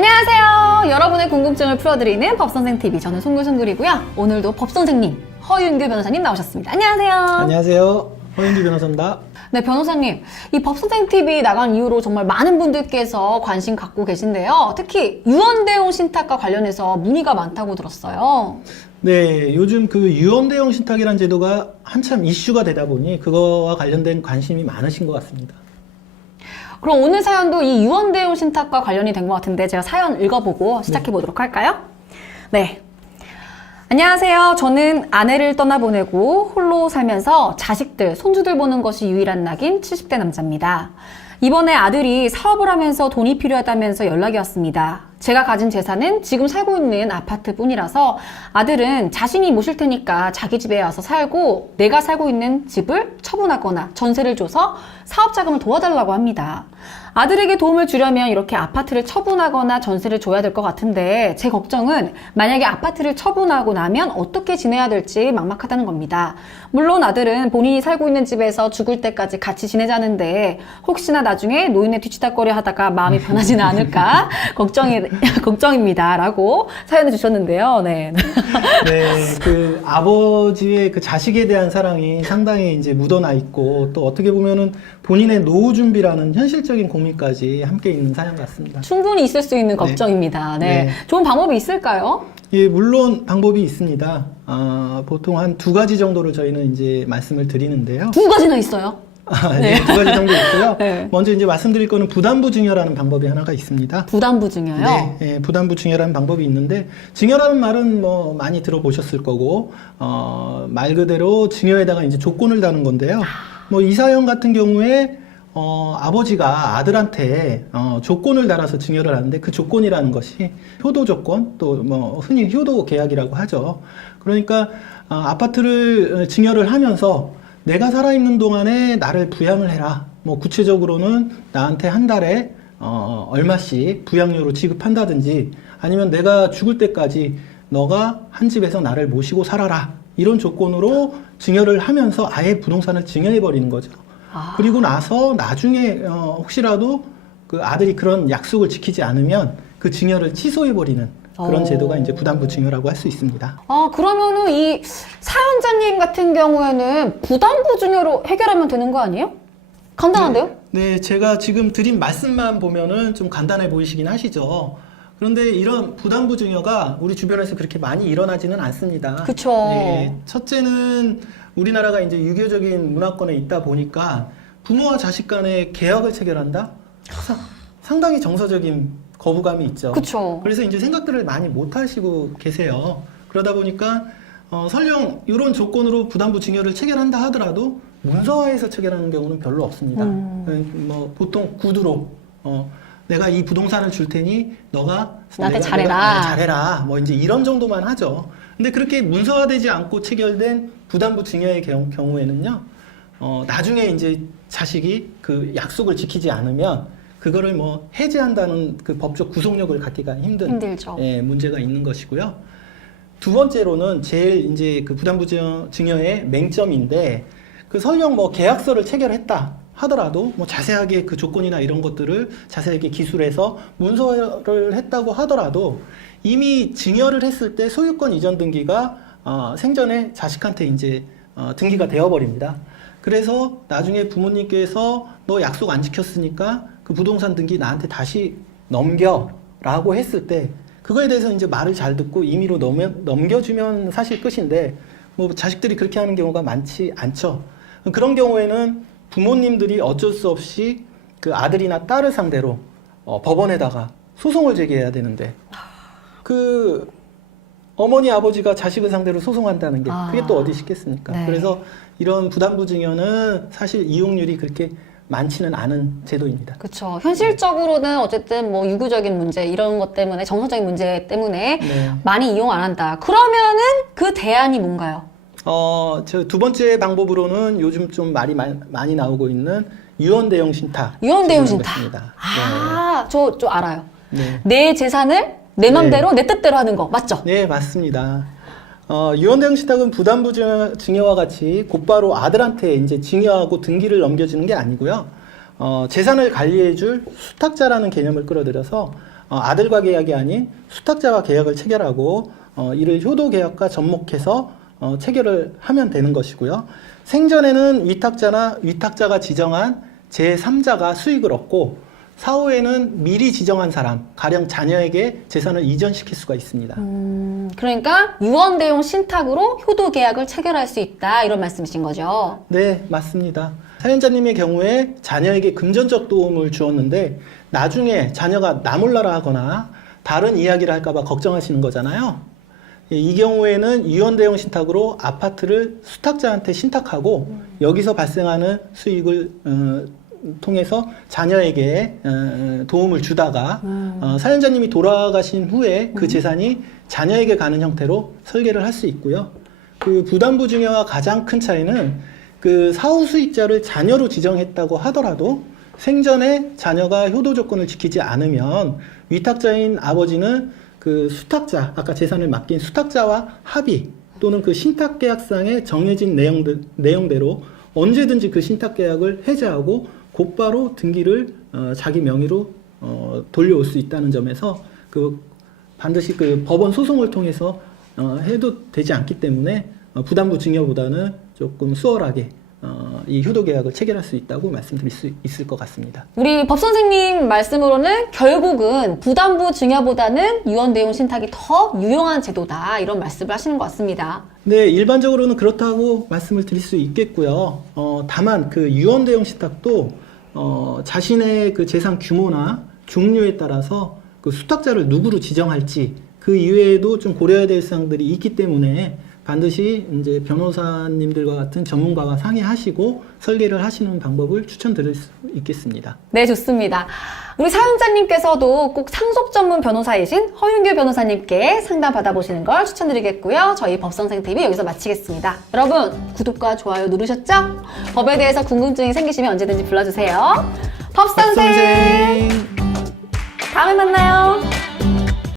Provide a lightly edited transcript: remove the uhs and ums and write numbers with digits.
안녕하세요. 여러분의 궁금증을 풀어드리는 법선생TV. 저는 송글송글이고요. 오늘도 법선생님 허윤규 변호사님 나오셨습니다. 안녕하세요. 안녕하세요. 허윤규 변호사입니다. 네, 변호사님. 이 법선생TV 나간 이후로 정말 많은 분들께서 관심 갖고 계신데요. 특히 유언대용 신탁과 관련해서 문의가 많다고 들었어요. 네, 요즘 그 유언대용 신탁이라는 제도가 한참 이슈가 되다 보니 그거와 관련된 관심이 많으신 것 같습니다. 그럼 오늘 사연도 이 유언대용 신탁과 관련이 된 것 같은데 제가 사연 읽어보고 시작해 보도록 할까요? 네. 안녕하세요. 저는 아내를 떠나보내고 홀로 살면서 자식들, 손주들 보는 것이 유일한 낙인 70대 남자입니다. 이번에 아들이 사업을 하면서 돈이 필요하다면서 연락이 왔습니다. 제가 가진 재산은 지금 살고 있는 아파트뿐이라서 아들은 자신이 모실 테니까 자기 집에 와서 살고 내가 살고 있는 집을 처분하거나 전세를 줘서 사업 자금을 도와달라고 합니다. 아들에게 도움을 주려면 이렇게 아파트를 처분하거나 전세를 줘야 될 것 같은데 제 걱정은 만약에 아파트를 처분하고 나면 어떻게 지내야 될지 막막하다는 겁니다. 물론 아들은 본인이 살고 있는 집에서 죽을 때까지 같이 지내자는데 혹시나 나중에 노인네 뒤치다거리 하다가 마음이 변하지는 않을까 걱정입니다. 라고 사연을 주셨는데요. 네. 네, 그 아버지의 그 자식에 대한 사랑이 상당히 이제 묻어나 있고 또 어떻게 보면은 본인의 노후 준비라는 현실적인 고민까지 함께 있는 사연 같습니다. 충분히 있을 수 있는 걱정입니다. 네. 네. 좋은 방법이 있을까요? 예, 물론 방법이 있습니다. 보통 한 두 가지 정도를 저희는 이제 말씀을 드리는데요. 두 가지나 있어요. 네, 두 가지 정도 있고요. 네. 먼저 이제 말씀드릴 거는 부담부 증여라는 방법이 하나가 있습니다. 부담부 증여요? 네, 예, 부담부 증여라는 방법이 있는데 증여라는 말은 뭐 많이 들어보셨을 거고 말 그대로 증여에다가 이제 조건을 다는 건데요. 뭐 이 사연 같은 경우에 아버지가 아들한테 조건을 달아서 증여를 하는데 그 조건이라는 것이 효도 조건 또 뭐 흔히 효도 계약이라고 하죠. 그러니까 아파트를 증여를 하면서 내가 살아있는 동안에 나를 부양을 해라. 뭐 구체적으로는 나한테 한 달에 얼마씩 부양료로 지급한다든지 아니면 내가 죽을 때까지 너가 한 집에서 나를 모시고 살아라. 이런 조건으로 증여를 하면서 아예 부동산을 증여해버리는 거죠. 그리고 나서 나중에 혹시라도 그 아들이 그런 약속을 지키지 않으면 그 증여를 취소해버리는 그런 제도가 이제 부담부 증여라고 할 수 있습니다. 그러면은 이 사연자님 같은 경우에는 부담부 증여로 해결하면 되는 거 아니에요? 간단한데요? 네, 제가 지금 드린 말씀만 보면은 좀 간단해 보이시긴 하시죠. 그런데 이런 부담부 증여가 우리 주변에서 그렇게 많이 일어나지는 않습니다. 그쵸. 네, 첫째는 우리나라가 이제 유교적인 문화권에 있다 보니까 부모와 자식 간에 계약을 체결한다? 상당히 정서적인 거부감이 있죠. 그쵸. 그래서 이제 생각들을 많이 못 하시고 계세요. 그러다 보니까 설령 이런 조건으로 부담부 증여를 체결한다 하더라도 문서화해서 체결하는 경우는 별로 없습니다. 뭐 보통 구두로 내가 이 부동산을 줄 테니 너가 나한테 잘해라. 잘해라. 뭐 이제 이런 정도만 하죠. 근데 그렇게 문서화되지 않고 체결된 부담부 증여의 경우에는요, 나중에 이제 자식이 그 약속을 지키지 않으면 그거를 뭐 해지한다는 그 법적 구속력을 갖기가 힘들죠. 예, 문제가 있는 것이고요. 두 번째로는 제일 이제 그 부담부 증여의 맹점인데 그 설령 뭐 계약서를 체결했다 하더라도 뭐 자세하게 그 조건이나 이런 것들을 자세하게 기술해서 문서를 했다고 하더라도 이미 증여를 했을 때 소유권 이전 등기가 생전에 자식한테 이제 등기가 되어버립니다. 그래서 나중에 부모님께서 너 약속 안 지켰으니까 그 부동산 등기 나한테 다시 넘겨라고 했을 때 그거에 대해서 이제 말을 잘 듣고 임의로 넘겨주면 사실 끝인데 뭐 자식들이 그렇게 하는 경우가 많지 않죠. 그런 경우에는 부모님들이 어쩔 수 없이 그 아들이나 딸을 상대로 법원에다가 소송을 제기해야 되는데 그 어머니 아버지가 자식을 상대로 소송한다는 게 그게 또 어디 있겠습니까? 네. 그래서 이런 부담부 증여는 사실 이용률이 그렇게 많지는 않은 제도입니다. 그렇죠. 현실적으로는 어쨌든 뭐 유교적인 문제 이런 것 때문에 정서적인 문제 때문에 네. 많이 이용 안 한다. 그러면은 그 대안이 뭔가요? 저 두 번째 방법으로는 요즘 좀 말이 많이 나오고 있는 유언대용 신탁. 유언대용 제도라는 신탁. 것입니다. 저 알아요. 네. 내 재산을 내 맘대로 내 뜻대로 하는 거 맞죠? 네, 맞습니다. 유언대용 신탁은 부담부 증여와 같이 곧바로 아들한테 이제 증여하고 등기를 넘겨주는 게 아니고요. 재산을 관리해줄 수탁자라는 개념을 끌어들여서 아들과 계약이 아닌 수탁자와 계약을 체결하고 이를 효도 계약과 접목해서 체결을 하면 되는 것이고요. 생전에는 위탁자가 지정한 제3자가 수익을 얻고 사후에는 미리 지정한 사람, 가령 자녀에게 재산을 이전시킬 수가 있습니다. 그러니까 유언대용 신탁으로 효도 계약을 체결할 수 있다 이런 말씀이신 거죠? 네, 맞습니다. 사연자님의 경우에 자녀에게 금전적 도움을 주었는데 나중에 자녀가 나몰라라 하거나 다른 이야기를 할까봐 걱정하시는 거잖아요. 이 경우에는 유언대용 신탁으로 아파트를 수탁자한테 신탁하고 여기서 발생하는 수익을 통해서 자녀에게 도움을 주다가 사연자님이 돌아가신 후에 그 재산이 자녀에게 가는 형태로 설계를 할 수 있고요. 그 부담부 증여와 가장 큰 차이는 그 사후 수익자를 자녀로 지정했다고 하더라도 생전에 자녀가 효도 조건을 지키지 않으면 위탁자인 아버지는 그 수탁자, 아까 재산을 맡긴 수탁자와 합의 또는 그 신탁계약상에 정해진 내용대로 언제든지 그 신탁계약을 해제하고 곧바로 등기를 자기 명의로 돌려올 수 있다는 점에서 그 반드시 그 법원 소송을 통해서 해도 되지 않기 때문에 부담부 증여보다는 조금 수월하게 이 효도 계약을 체결할 수 있다고 말씀드릴 수 있을 것 같습니다. 우리 법 선생님 말씀으로는 결국은 부담부 증여보다는 유언대용 신탁이 더 유용한 제도다 이런 말씀을 하시는 것 같습니다. 네, 일반적으로는 그렇다고 말씀을 드릴 수 있겠고요. 다만 그 유언대용 신탁도 자신의 그 재산 규모나 종류에 따라서 그 수탁자를 누구로 지정할지 그 이외에도 좀 고려해야 될 사항들이 있기 때문에 반드시 이제 변호사님들과 같은 전문가와 상의하시고 설계를 하시는 방법을 추천드릴 수 있겠습니다. 네, 좋습니다. 우리 사연자님께서도 꼭 상속 전문 변호사이신 허윤규 변호사님께 상담 받아보시는 걸 추천드리겠고요. 저희 법선생 TV 여기서 마치겠습니다. 여러분, 구독과 좋아요 누르셨죠? 법에 대해서 궁금증이 생기시면 언제든지 불러주세요. 법선생